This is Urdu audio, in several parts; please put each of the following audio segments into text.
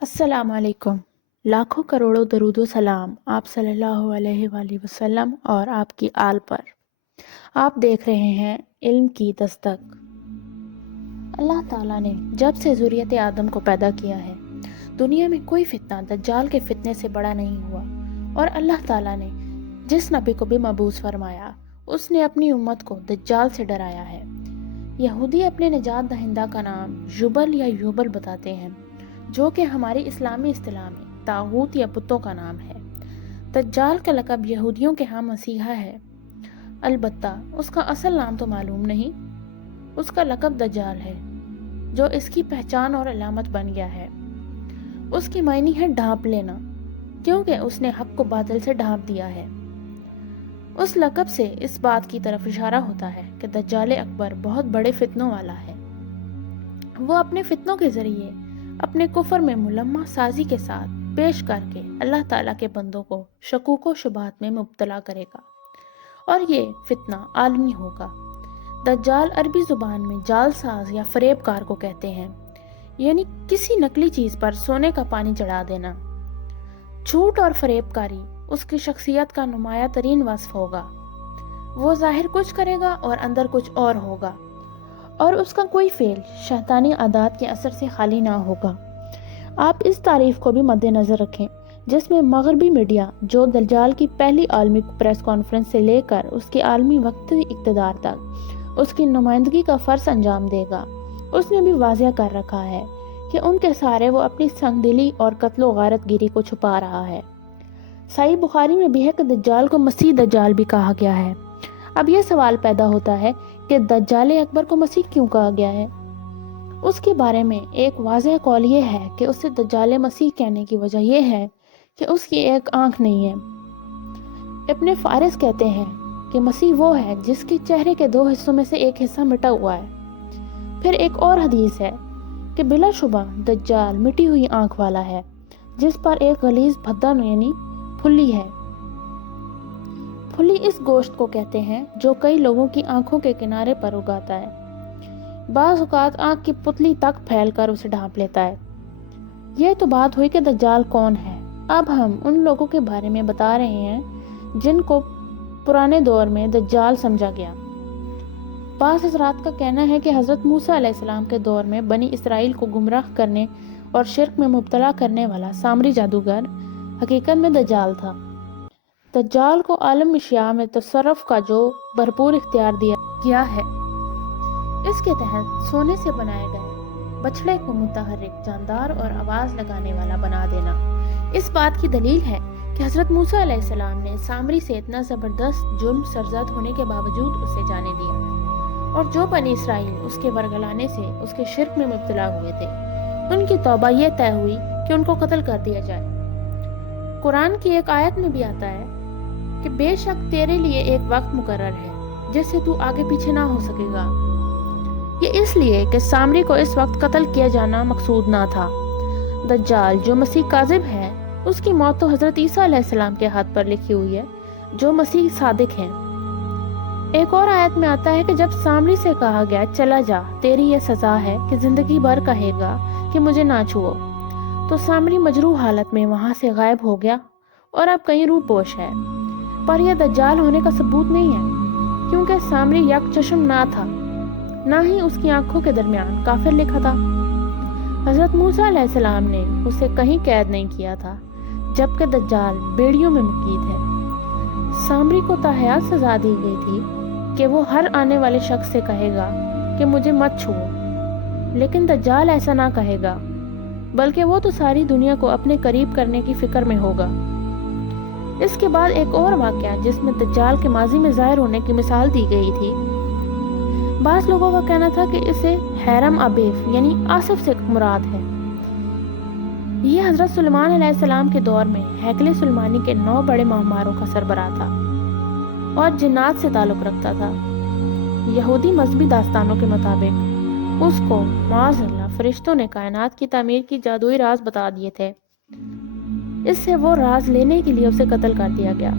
السلام علیکم۔ لاکھوں کروڑوں درود و سلام آپ صلی اللہ علیہ وآلہ وسلم اور آپ کی آل پر۔ آپ دیکھ رہے ہیں علم کی دستک۔ اللہ تعالیٰ نے جب سے ذریت آدم کو پیدا کیا ہے، دنیا میں کوئی فتنہ دجال کے فتنے سے بڑا نہیں ہوا، اور اللہ تعالیٰ نے جس نبی کو بھی مبعوث فرمایا، اس نے اپنی امت کو دجال سے ڈرایا ہے۔ یہودی اپنے نجات دہندہ کا نام جبل یا یوبل بتاتے ہیں، جو کہ ہماری اسلامی اصطلاح میں طاغوت یا بتوں کا نام ہے۔ دجال کا لقب یہودیوں کے ہاں مسیحا ہے، البتہ اس کا اصل نام تو معلوم نہیں۔ اس کا لقب دجال ہے، جو اس کی پہچان اور علامت بن گیا ہے۔ اس کی معنی ہے ڈھانپ لینا، کیونکہ اس نے حق کو باطل سے ڈھانپ دیا ہے۔ اس لقب سے اس بات کی طرف اشارہ ہوتا ہے کہ دجال اکبر بہت بڑے فتنوں والا ہے۔ وہ اپنے فتنوں کے ذریعے اپنے کفر میں ملمح سازی کے ساتھ پیش کر کے اللہ تعالیٰ کے بندوں کو شکوک و شبہات میں مبتلا کرے گا، اور یہ فتنہ عالمی ہوگا۔ دجال عربی زبان میں جال ساز یا فریب کار کو کہتے ہیں، یعنی کسی نقلی چیز پر سونے کا پانی چڑھا دینا۔ جھوٹ اور فریب کاری اس کی شخصیت کا نمایاں ترین وصف ہوگا۔ وہ ظاہر کچھ کرے گا اور اندر کچھ اور ہوگا، اور اس کا کوئی فعل شیطانی عادات کے اثر سے خالی نہ ہوگا۔ آپ اس تعریف کو بھی مد نظر رکھیں جس میں مغربی میڈیا، جو دجال کی پہلی عالمی پریس کانفرنس سے لے کر اس کے عالمی وقتی اقتدار تک اس کی نمائندگی کا فرض انجام دے گا، اس نے بھی واضح کر رکھا ہے کہ ان کے سہارے وہ اپنی سنگ دلی اور قتل و غارت گیری کو چھپا رہا ہے۔ صحیح بخاری میں بھی ہے کہ دجال کو مسیح دجال بھی کہا گیا ہے۔ اب یہ سوال پیدا ہوتا ہے کہ دجال اکبر کو مسیح کیوں کہا گیا ہے؟ اس کے بارے میں ایک واضح قول یہ ہے کہ اسے دجال مسیح کہنے کی وجہ یہ ہے کہ اس کی ایک آنکھ نہیں ہے۔ ابن فارس کہتے ہیں کہ مسیح وہ ہے جس کے چہرے کے دو حصوں میں سے ایک حصہ مٹا ہوا ہے۔ پھر ایک اور حدیث ہے کہ بلا شبہ دجال مٹی ہوئی آنکھ والا ہے، جس پر ایک غلیظ بھدا یعنی پھلی ہے۔ پھلی اس گوشت کو کہتے ہیں جو کئی لوگوں کی آنکھوں کے کنارے پر اگاتا ہے۔ بعض اوقات آنکھ کی پتلی تک پھیل کر اسے ڈھانپ لیتا ہے۔ یہ تو بات ہوئی کہ دجال کون ہے۔ اب ہم ان لوگوں کے بارے میں بتا رہے ہیں جن کو پرانے دور میں دجال سمجھا گیا۔ بعض حضرات کا کہنا ہے کہ حضرت موسیٰ علیہ السلام کے دور میں بنی اسرائیل کو گمراہ کرنے اور شرک میں مبتلا کرنے والا سامری جادوگر حقیقت میں دجال تھا۔ دجال کو عالم اشیاء میں تصرف کا جو بھرپور اختیار دیا گیا ہے، اس کے تحت سونے سے بنائے گئے بچھڑے کو متحرک، جاندار اور آواز لگانے والا بنا دینا اس بات کی دلیل ہے کہ حضرت موسیٰ علیہ السلام نے سامری سے اتنا زبردست جرم سرزد ہونے کے باوجود اسے جانے دیا، اور جو بنی اسرائیل اس کے ورگلانے سے اس کے شرک میں مبتلا ہوئے تھے، ان کی توبہ یہ طے ہوئی کہ ان کو قتل کر دیا جائے۔ قرآن کی ایک آیت میں بھی آتا ہے کہ بے شک تیرے لیے ایک وقت مقرر ہے جس سے تو آگے پیچھے نہ ہو سکے گا۔ یہ اس لیے کہ سامری کو اس وقت قتل کیا جانا مقصود نہ تھا۔ دجال جو مسیح کاذب ہے، اس کی موت تو حضرت عیسیٰ علیہ السلام کے ہاتھ پر لکھی ہوئی ہے، جو مسیح صادق ہیں۔ ایک اور آیت میں آتا ہے کہ جب سامری سے کہا گیا چلا جا، تیری یہ سزا ہے کہ زندگی بھر کہے گا کہ مجھے نہ چھوؤ، تو سامری مجروح حالت میں وہاں سے غائب ہو گیا اور اب کہیں روح پوش ہے۔ پر یہ دجال ہونے کا ثبوت نہیں ہے، کیونکہ سامری یک چشم نہ تھا، نہ ہی اس کی آنکھوں کے درمیان کافر لکھا تھا۔ حضرت موسیٰ علیہ السلام نے اسے کہیں قید نہیں کیا تھا، جبکہ دجال بیڑیوں میں مقید ہے۔ سامری کو تاحیات سزا دی گئی تھی کہ وہ ہر آنے والے شخص سے کہے گا کہ مجھے مت چھوؤ، لیکن دجال ایسا نہ کہے گا، بلکہ وہ تو ساری دنیا کو اپنے قریب کرنے کی فکر میں ہوگا۔ اس کے بعد ایک اور واقعہ جس میں دجال کے ماضی میں ظاہر ہونے کی مثال دی گئی تھی۔ بعض لوگوں کا کہنا تھا کہ اسے حیرم ابیف یعنی آصف سے مراد ہے۔ یہ حضرت سلیمان علیہ السلام کے دور میں ہیکل سلیمانی کے 9 بڑے معماروں کا سربراہ تھا اور جنات سے تعلق رکھتا تھا۔ یہودی مذہبی داستانوں کے مطابق اس کو معاذ اللہ فرشتوں نے کائنات کی تعمیر کی جادوئی راز بتا دیے تھے۔ اس سے وہ راز لینے کے لیے اسے قتل کر دیا گیا۔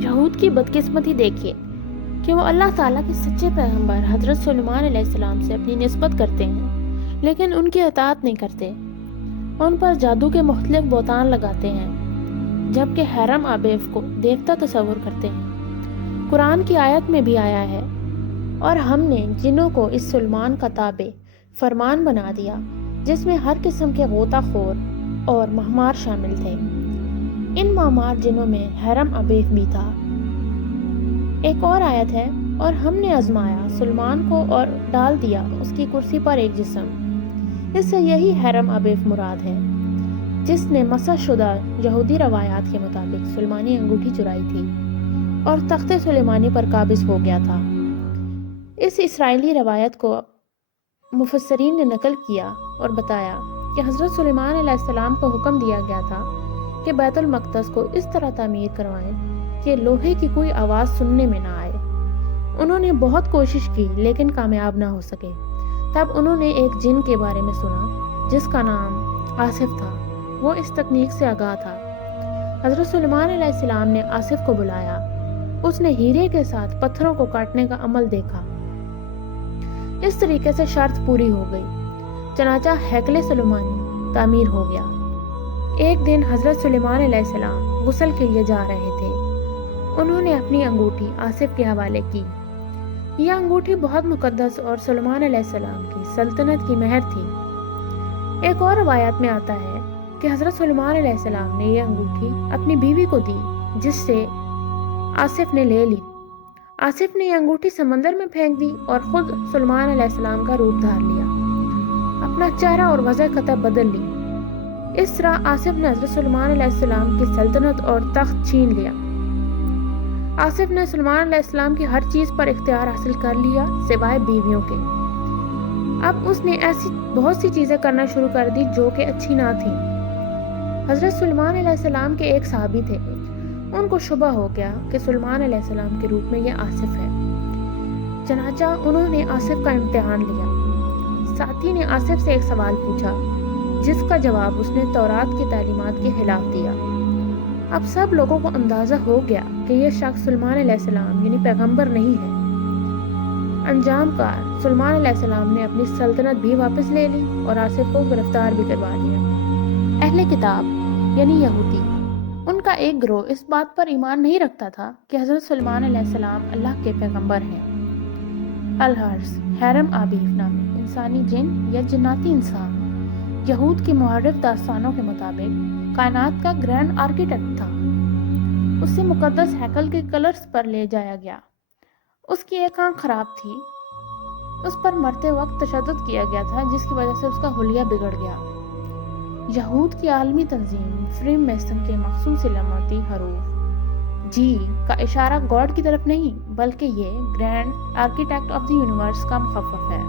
یہود کی بدقسمتی دیکھیے کہ وہ اللہ تعالیٰ کے سچے پیغمبر حضرت سلیمان علیہ السلام سے اپنی نسبت کرتے ہیں، لیکن ان کی اطاعت نہیں کرتے۔ ان پر جادو کے مختلف بہتان لگاتے ہیں، جبکہ حرم ابیف کو دیوتا تصور کرتے ہیں۔ قرآن کی آیت میں بھی آیا ہے، اور ہم نے جنوں کو اس سلیمان کا تابع فرمان بنا دیا، جس میں ہر قسم کے غوطہ خور اور مہمار شامل تھے۔ ان مہمار جنوں میں حرم ابیف بھی تھا۔ ایک اور آیت ہے، اور ہم نے آزمایا سلیمان کو اور ڈال دیا اس کی کرسی پر ایک جسم۔ اس سے یہی حرم ابیف مراد ہے، جس نے مسح شدہ یہودی روایات کے مطابق سلیمانی انگوٹھی چرائی تھی اور تخت سلیمانی پر قابض ہو گیا تھا۔ اس اسرائیلی روایت کو مفسرین نے نقل کیا اور بتایا کہ حضرت سلیمان علیہ السلام کو حکم دیا گیا تھا کہ بیت المقدس کو اس طرح تعمیر کروائیں کہ لوہے کی کوئی آواز سننے میں نہ آئے۔ انہوں نے بہت کوشش کی لیکن کامیاب نہ ہو سکے۔ تب انہوں نے ایک جن کے بارے میں سنا جس کا نام آصف تھا۔ وہ اس تکنیک سے آگاہ تھا۔ حضرت سلیمان علیہ السلام نے آصف کو بلایا۔ اس نے ہیرے کے ساتھ پتھروں کو کاٹنے کا عمل دیکھا۔ اس طریقے سے شرط پوری ہو گئی، چنانچہ ہیکل سلیمانی تعمیر ہو گیا۔ ایک دن حضرت سلیمان علیہ السلام غسل کے لیے جا رہے تھے۔ انہوں نے اپنی انگوٹھی آصف کے حوالے کی۔ یہ انگوٹھی بہت مقدس اور سلیمان علیہ السلام کی سلطنت کی مہر تھی۔ ایک اور روایت میں آتا ہے کہ حضرت سلیمان علیہ السلام نے یہ انگوٹھی اپنی بیوی کو دی، جس سے آصف نے لے لی۔ آصف نے یہ انگوٹھی سمندر میں پھینک دی اور خود سلیمان علیہ السلام کا روپ دھار لیا، اپنا چہرہ اور وضع خطب بدل لی۔ اس طرح آصف نے حضرت سلیمان علیہ السلام کی سلطنت اور تخت چھین لیا۔ آصف نے سلیمان علیہ السلام کی ہر چیز پر اختیار حاصل کر لیا سوائے بیویوں کے۔ اب اس نے ایسی بہت سی چیزیں کرنا شروع کر دی جو کہ اچھی نہ تھیں۔ حضرت سلیمان علیہ السلام کے ایک صحابی تھے۔ ان کو شبہ ہو گیا کہ سلیمان علیہ السلام کے روپ میں یہ آصف ہے، چنانچہ انہوں نے آصف کا امتحان لیا۔ ساتھی نے آصف سے ایک سوال پوچھا جس کا جواب اس نے تورات کی تعلیمات کے خلاف دیا۔ اب سب لوگوں کو اندازہ ہو گیا کہ یہ شخص سلیمان علیہ السلام یعنی پیغمبر نہیں ہے۔ انجام کار سلیمان علیہ السلام نے اپنی سلطنت بھی واپس لے لی اور آصف کو گرفتار بھی کروا لیا۔ اہل کتاب یعنی یہودی، ان کا ایک گروہ اس بات پر ایمان نہیں رکھتا تھا کہ حضرت سلیمان علیہ السلام اللہ کے پیغمبر ہیں۔ الحرس حرم ابیف نامی انسانی جن یا جناتی انسان یہود کی معرف داستانوں کے مطابق کائنات کا گرینڈ آرکیٹیکٹ تھا۔ اسے مقدس ہیکل کے کلرز پر لے جایا گیا۔ اس کی ایک آنکھ خراب تھی۔ اس پر مرتے وقت تشدد کیا گیا تھا جس کی وجہ سے اس کا حلیہ بگڑ گیا۔ یہود کی عالمی تنظیم فریم میسن کے مخصوص علامتی حروف جی کا اشارہ گاڈ کی طرف نہیں بلکہ یہ grand architect of the universe کا مخفف ہے۔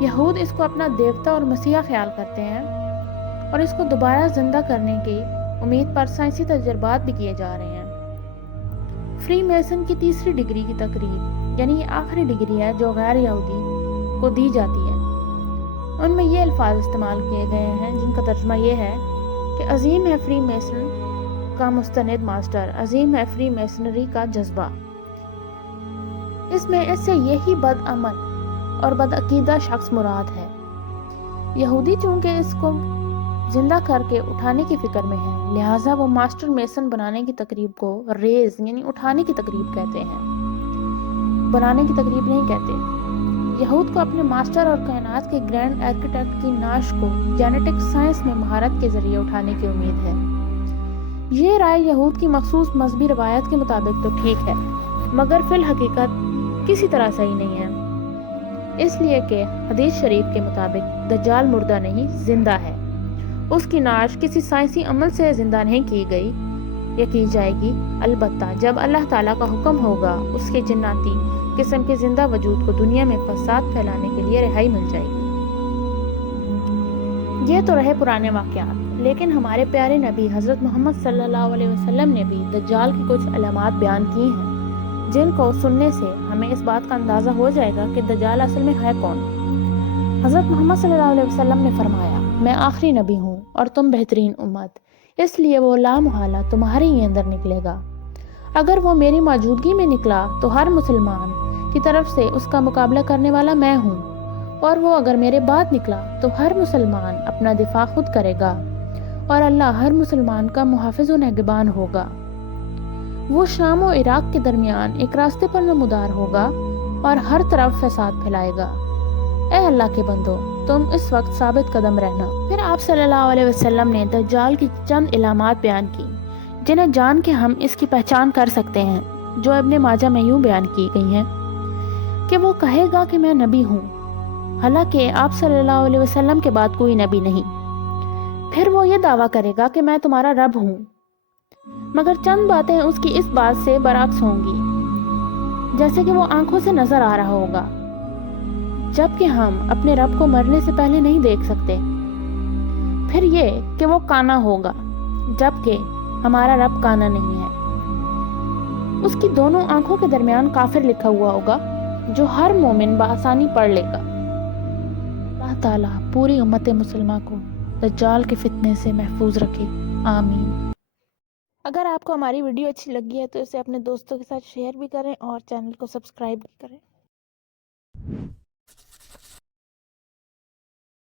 یہود اس کو اپنا دیوتا اور مسیحا خیال کرتے ہیں اور اس کو دوبارہ زندہ کرنے کی امید پر سائنسی تجربات بھی کیے جا رہے ہیں۔ فری میسن کی تیسری ڈگری کی تقریب یعنی یہ آخری ڈگری ہے جو غیر یہودی کو دی جاتی ہے۔ ان میں یہ الفاظ استعمال کیے گئے ہیں جن کا ترجمہ یہ ہے کہ عظیم ہے فری میسن کا مستند ماسٹر، عظیم ہے فری میسنری کا جذبہ۔ اس سے یہی بد عمل اور بدعقیدہ شخص مراد ہے۔ یہودی چونکہ اس کو زندہ کر کے اٹھانے کی فکر میں ہے، لہٰذا وہ ماسٹر میسن بنانے کی تقریب کو ریز یعنی اٹھانے کی تقریب کہتے ہیں، بنانے کی تقریب نہیں کہتے۔ یہود کو اپنے ماسٹر اور کائنات کے گرینڈ آرکیٹیکٹ کی نعش کو جینیٹک سائنس میں مہارت کے ذریعے اٹھانے کی امید ہے۔ یہ رائے یہود کی مخصوص مذہبی روایت کے مطابق تو ٹھیک ہے، مگر فی الحقیقت کسی طرح صحیح نہیں ہے، اس لیے کہ حدیث شریف کے مطابق دجال مردہ نہیں زندہ ہے۔ اس کی نعش کسی سائنسی عمل سے زندہ نہیں کی گئی یا کی جائے گی، البتہ جب اللہ تعالیٰ کا حکم ہوگا اس کے جناتی قسم کے زندہ وجود کو دنیا میں فساد پھیلانے کے لیے رہائی مل جائے گی۔ یہ تو رہے پرانے واقعات، لیکن ہمارے پیارے نبی حضرت محمد صلی اللہ علیہ وسلم نے بھی دجال کی کچھ علامات بیان کی ہیں جن کو سننے سے ہمیں اس بات کا اندازہ ہو جائے گا کہ دجال اصل میں ہے کون۔ حضرت محمد صلی اللہ علیہ وسلم نے فرمایا، میں آخری نبی ہوں اور تم بہترین امت، اس لیے وہ لامحالہ تمہارے ہی اندر نکلے گا۔ اگر وہ میری موجودگی میں نکلا تو ہر مسلمان کی طرف سے اس کا مقابلہ کرنے والا میں ہوں، اور وہ اگر میرے بعد نکلا تو ہر مسلمان اپنا دفاع خود کرے گا اور اللہ ہر مسلمان کا محافظ و نگہبان ہوگا۔ وہ شام و عراق کے درمیان ایک راستے پر نمودار ہوگا اور ہر طرف فساد پھیلائے گا۔ اے اللہ کے بندو، تم اس وقت ثابت قدم رہنا۔ پھر آپ صلی اللہ علیہ وسلم نے دجال کی چند علامات بیان کی جنہیں جان کے ہم اس کی پہچان کر سکتے ہیں، جو ابن ماجہ میں یوں بیان کی گئی ہیں کہ وہ کہے گا کہ میں نبی ہوں، حالانکہ آپ صلی اللہ علیہ وسلم کے بعد کوئی نبی نہیں۔ پھر وہ یہ دعویٰ کرے گا کہ میں تمہارا رب ہوں، مگر چند باتیں اس کی اس بات سے برعکس ہوں گی، جیسے کہ وہ آنکھوں سے نظر آ رہا ہوگا، جبکہ ہم اپنے رب کو مرنے سے پہلے نہیں دیکھ سکتے۔ پھر یہ کہ وہ کانا ہوگا، جبکہ ہمارا رب کانا نہیں ہے۔ اس کی دونوں آنکھوں کے درمیان کافر لکھا ہوا ہوگا، جو ہر مومن بآسانی پڑھ لے گا۔ اللہ تعالیٰ پوری امت مسلمہ کو دجال کے فتنے سے محفوظ رکھے، آمین۔ اگر آپ کو ہماری ویڈیو اچھی لگی ہے تو اسے اپنے دوستوں کے ساتھ شیئر بھی کریں اور چینل کو سبسکرائب بھی کریں۔